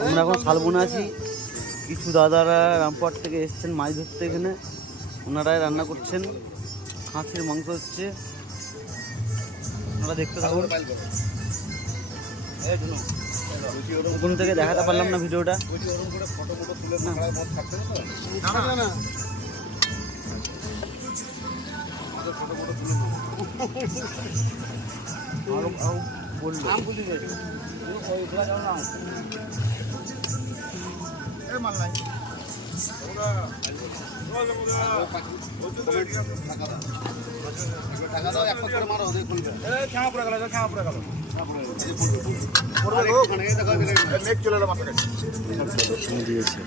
আমরা এখন শালবনে আছি। কিছু দাদারা রামপুরহাট থেকে এসছেন মাছ ধরতে এখানে, ওনারাই রান্না করছেন। খাসির মাংস হচ্ছে, ওনারা দেখতে থাকুন। ওখান থেকে দেখাতে পারলাম না ভিডিওটা। দিয়েছে